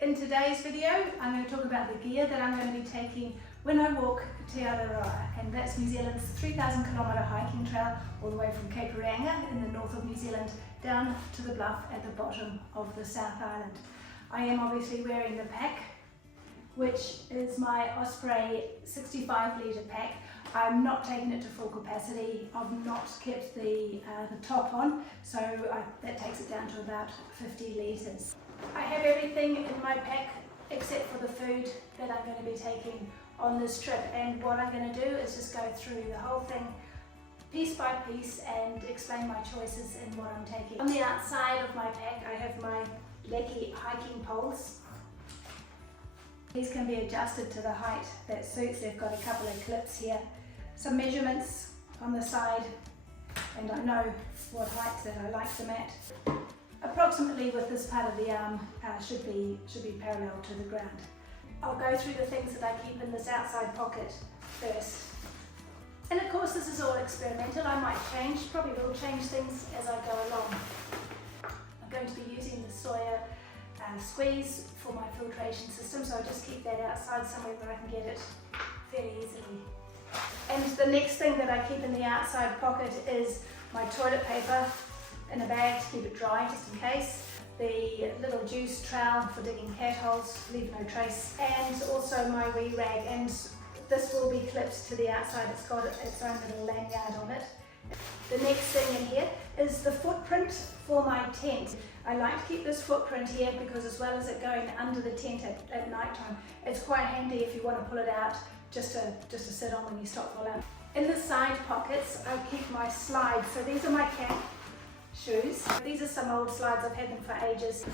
In today's video, I'm going to talk about the gear that I'm going to be taking when I walk Te Araroa, and that's New Zealand's 3,000 kilometre hiking trail all the way from Cape Reinga in the north of New Zealand down to the Bluff at the bottom of the South Island. I am obviously wearing the pack, which is my Osprey 65 litre pack. I'm not taking it to full capacity. I've not kept the top on, so that takes it down to about 50 litres. I have everything in my pack except for the food that I'm going to be taking on this trip, and what I'm going to do is just go through the whole thing piece by piece and explain my choices and what I'm taking. On the outside of my pack I have my Lecky hiking poles. These can be adjusted to the height that suits. They've got a couple of clips here, some measurements on the side, and I know what height that I like them at. Approximately with this part of the arm should be parallel to the ground. I'll go through the things that I keep in this outside pocket first. And of course this is all experimental. I might probably will change things as I go along. I'm going to be using the Sawyer squeeze for my filtration system, so I'll just keep that outside somewhere where I can get it fairly easily. And the next thing that I keep in the outside pocket is my toilet paper in a bag to keep it dry, just in case. The little juice trowel for digging cat holes, leave no trace, and also my wee rag, and this will be clipped to the outside. It's got its own little lanyard on it. The next thing in here is the footprint for my tent. I like to keep this footprint here because as well as it going under the tent at night time, it's quite handy if you want to pull it out just to sit on when you stop for lunch. In the side pockets I keep my slides. So these are my camp shoes. These are some old slides, I've had them for ages.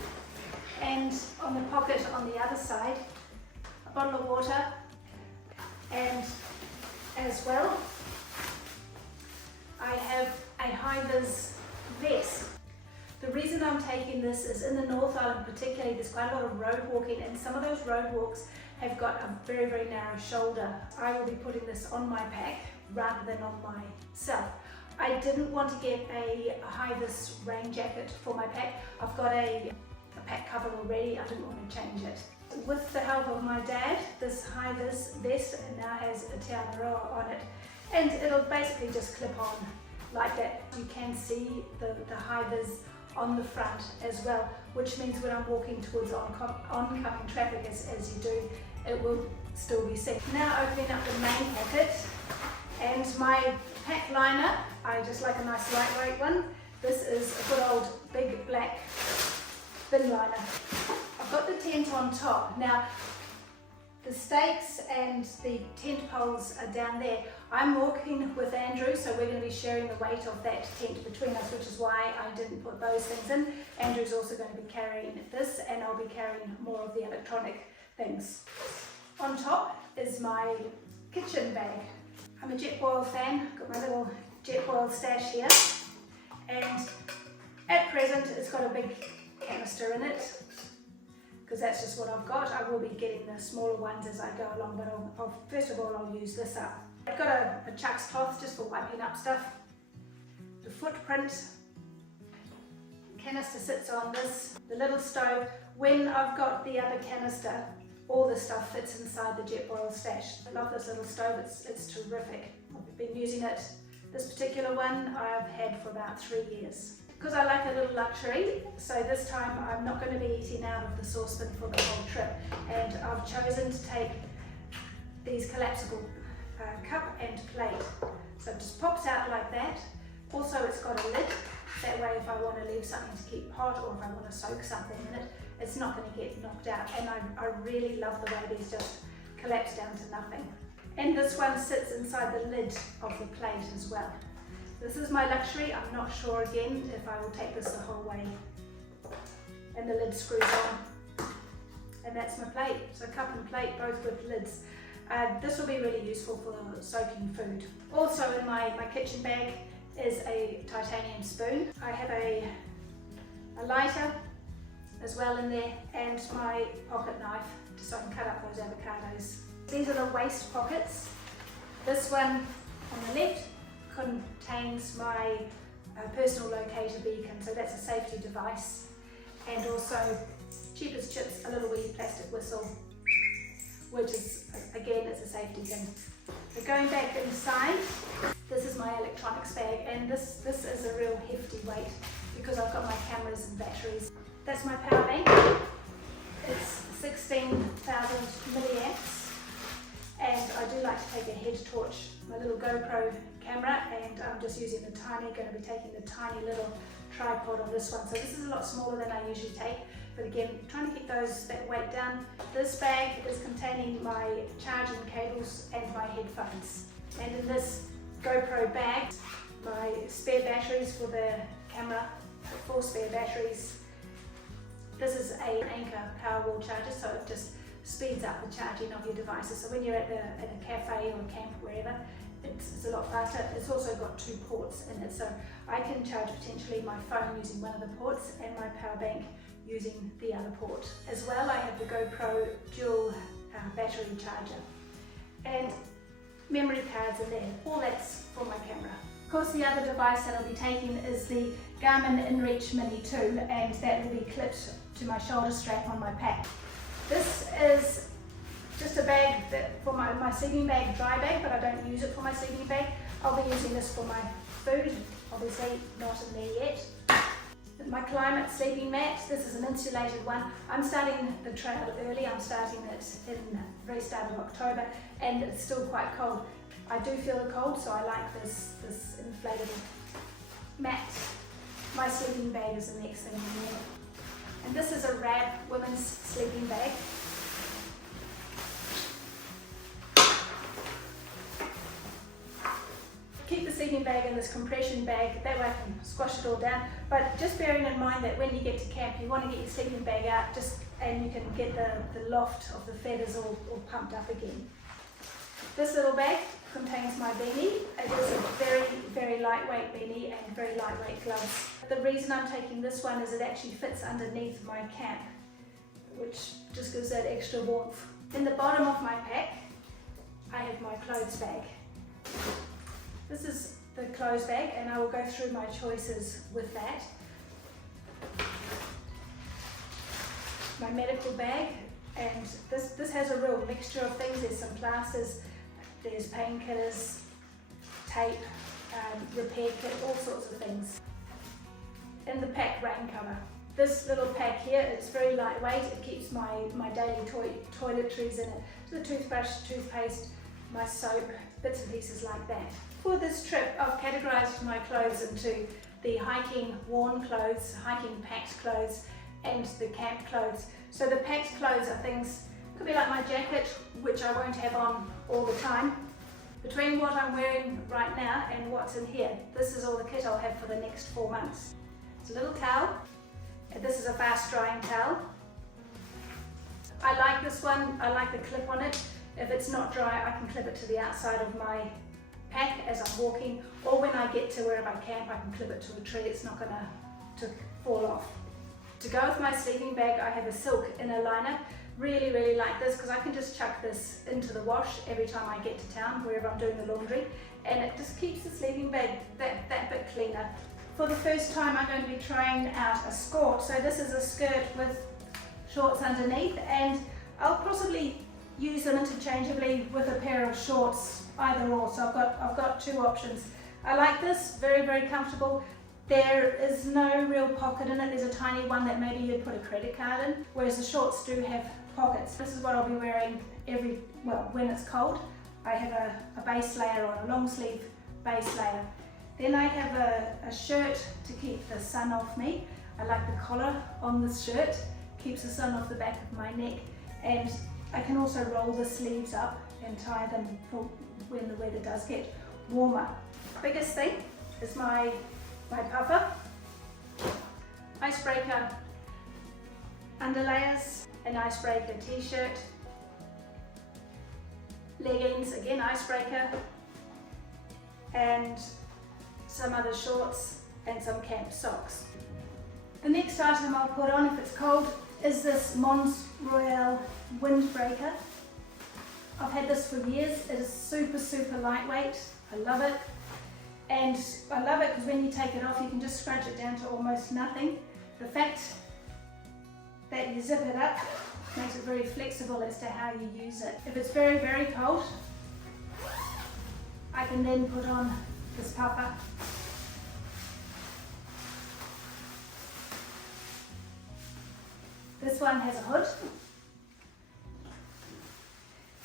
And on the pocket on the other side, a bottle of water, and as well I have a high-vis vest. The reason I'm taking this is in the North Island particularly, there's quite a lot of road walking, and some of those road walks have got a very, very narrow shoulder. I will be putting this on my pack rather than on myself. I didn't want to get a high-vis rain jacket for my pack. I've got a pack cover already, I didn't want to change it. With the help of my dad, this high-vis vest now has a Te Araroa on it, and it'll basically just clip on like that. You can see the high-vis on the front as well, which means when I'm walking towards oncoming traffic, as you do, it will still be seen. Now opening up the main pocket, and my pack liner, I just like a nice lightweight one. This is a good old big black bin liner. I've got the tent on top. Now the stakes and the tent poles are down there. I'm walking with Andrew, so we're going to be sharing the weight of that tent between us, which is why I didn't put those things in. Andrew's also going to be carrying this, and I'll be carrying more of the electronic things. On top is my kitchen bag. I'm a Jetboil fan, got my little Jetboil stash here, and at present it's got a big canister in it, because that's just what I've got. I will be getting the smaller ones as I go along, but first of all I'll use this up. I've got a Chuck's cloth just for wiping up stuff. The footprint, the canister sits on this, the little stove. When I've got the other canister, all the stuff fits inside the Jetboil stash. I love this little stove, it's terrific. I've been using it, this particular one I've had for about 3 years. Because I like a little luxury, so this time I'm not going to be eating out of the saucepan for the whole trip, and I've chosen to take these collapsible cup and plate. So it just pops out like that. Also it's got a lid, that way if I want to leave something to keep hot or if I want to soak something in it, it's not going to get knocked out. And I really love the way these just collapse down to nothing. And this one sits inside the lid of the plate as well. This is my luxury. I'm not sure again if I will take this the whole way. And the lid screws on. And that's my plate. So cup and plate, both with lids. This will be really useful for soaking food. Also in my kitchen bag is a titanium spoon. I have a lighter as well in there, and my pocket knife so I can cut up those avocados. These are the waste pockets. This one on the left contains my personal locator beacon, so that's a safety device, and also cheap as chips, a little wee plastic whistle, which is, again, it's a safety thing. But going back inside, this is my electronics bag, and this is a real hefty weight because I've got my cameras and batteries. That's my power bank. It's 16,000 milliamps, and I do like to take a head torch, my little GoPro camera, and I'm just using going to be taking the tiny little tripod on this one. So this is a lot smaller than I usually take, but again, trying to keep that weight down. This bag is containing my charging cables and my headphones. And in this GoPro bag, my spare batteries for the camera, 4 spare batteries. This is an Anchor Powerwall charger, so it just speeds up the charging of your devices. So when you're at a cafe or a camp, wherever, it's a lot faster. It's also got 2 ports in it, so I can charge potentially my phone using one of the ports and my power bank using the other port. As well, I have the GoPro dual battery charger and memory cards in there. All that's for my camera. Of course, the other device that I'll be taking is the Garmin InReach Mini 2, and that will be clipped to my shoulder strap on my pack. This is just a bag for my sleeping bag, dry bag, but I don't use it for my sleeping bag. I'll be using this for my food, obviously not in there yet. My climate sleeping mat, this is an insulated one. I'm starting the trail early, I'm starting it in the very start of October, and it's still quite cold. I do feel the cold, so I like this inflatable mat. My sleeping bag is the next thing in there. And this is a RAB women's sleeping bag. Keep the sleeping bag in this compression bag, that way I can squash it all down. But just bearing in mind that when you get to camp, you want to get your sleeping bag out and you can get the loft of the feathers all pumped up again. This little bag contains my beanie. It is a very, very lightweight beanie and very lightweight gloves. The reason I'm taking this one is it actually fits underneath my cap, which just gives that extra warmth. In the bottom of my pack, I have my clothes bag. This is the clothes bag, and I will go through my choices with that. My medical bag, and this has a real mixture of things. There's some plasters, there's painkillers, tape, repair kit, all sorts of things. In the pack, rain cover. This little pack here, it's very lightweight. It keeps my daily toiletries in it. So the toothbrush, toothpaste, my soap, bits and pieces like that. For this trip, I've categorised my clothes into the hiking worn clothes, hiking packed clothes, and the camp clothes. So the packed clothes are things, could be like my jacket, which I won't have on all the time. Between what I'm wearing right now and what's in here, this is all the kit I'll have for the next 4 months. It's a little towel, and this is a fast drying towel. I like this one, I like the clip on it. If it's not dry, I can clip it to the outside of my pack as I'm walking, or when I get to wherever I camp, I can clip it to a tree. It's not going to fall off. To go with my sleeping bag, I have a silk inner liner. Really, really like this because I can just chuck this into the wash every time I get to town, wherever I'm doing the laundry, and it just keeps the sleeping bag that bit cleaner. For the first time, I'm going to be trying out a skirt. So this is a skirt with shorts underneath, and I'll possibly use them interchangeably with a pair of shorts, either or. So I've got 2 options. I like this, very, very comfortable. There is no real pocket in it. There's a tiny one that maybe you'd put a credit card in, whereas the shorts do have pockets. This is what I'll be wearing when it's cold. I have a base layer on, a long sleeve base layer. Then I have a shirt to keep the sun off me. I like the collar on this shirt, keeps the sun off the back of my neck, and I can also roll the sleeves up and tie them for when the weather does get warmer. Biggest thing is my puffer, icebreaker underlayers, an icebreaker t-shirt, leggings, again icebreaker, and some other shorts and some camp socks. The next item I'll put on if it's cold is this Mons Royale windbreaker. I've had this for years. It is super, super lightweight. I love it. And I love it because when you take it off, you can just scrunch it down to almost nothing. The fact that you zip it up Makes it very flexible as to how you use it. If it's very, very cold, I can then put on this puffer. This one has a hood.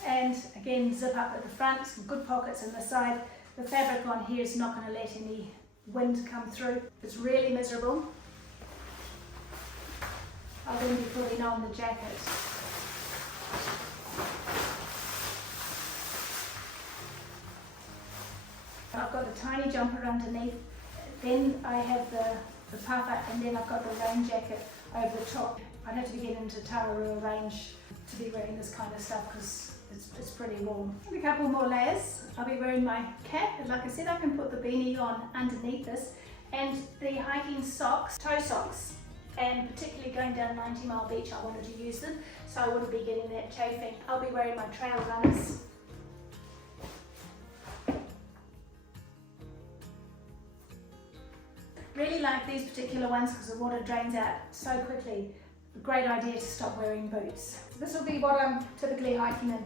And again, zip up at the front, some good pockets in the side. The fabric on here is not going to let any wind come through. It's really miserable. I'll then be putting on the jacket. I've got a tiny jumper underneath, then I have the puffer, and then I've got the rain jacket over the top. I'd have to be getting into Te Araroa range to be wearing this kind of stuff because it's pretty warm. And a couple more layers. I'll be wearing my cap, and like I said, I can put the beanie on underneath this, and the hiking socks, toe socks, and particularly going down 90 Mile Beach I wanted to use them so I wouldn't be getting that chafing. I'll be wearing my trail runners. Really like these particular ones because the water drains out so quickly. A great idea to stop wearing boots. This will be what I'm typically hiking in.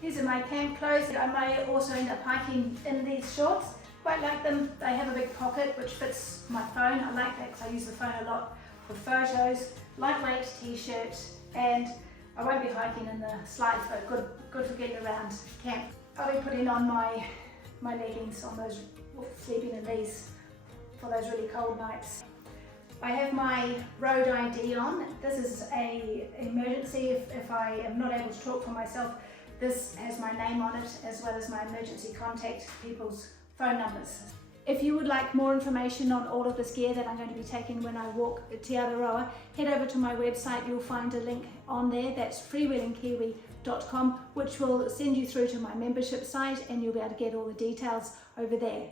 These are my camp clothes. I may also end up hiking in these shorts. Quite like them. They have a big pocket which fits my phone. I like that because I use the phone a lot for photos. Lightweight t-shirt, and I won't be hiking in the slides, but good for getting around camp. I'll be putting on my leggings on those, sleeping in these for those really cold nights. I have my road ID on. This is an emergency if I am not able to talk for myself. This has my name on it as well as my emergency contact people's phone numbers. If you would like more information on all of this gear that I'm going to be taking when I walk Te Araroa, head over to my website. You'll find a link on there. That's freewheelingkiwi.com, which will send you through to my membership site, and you'll be able to get all the details over there.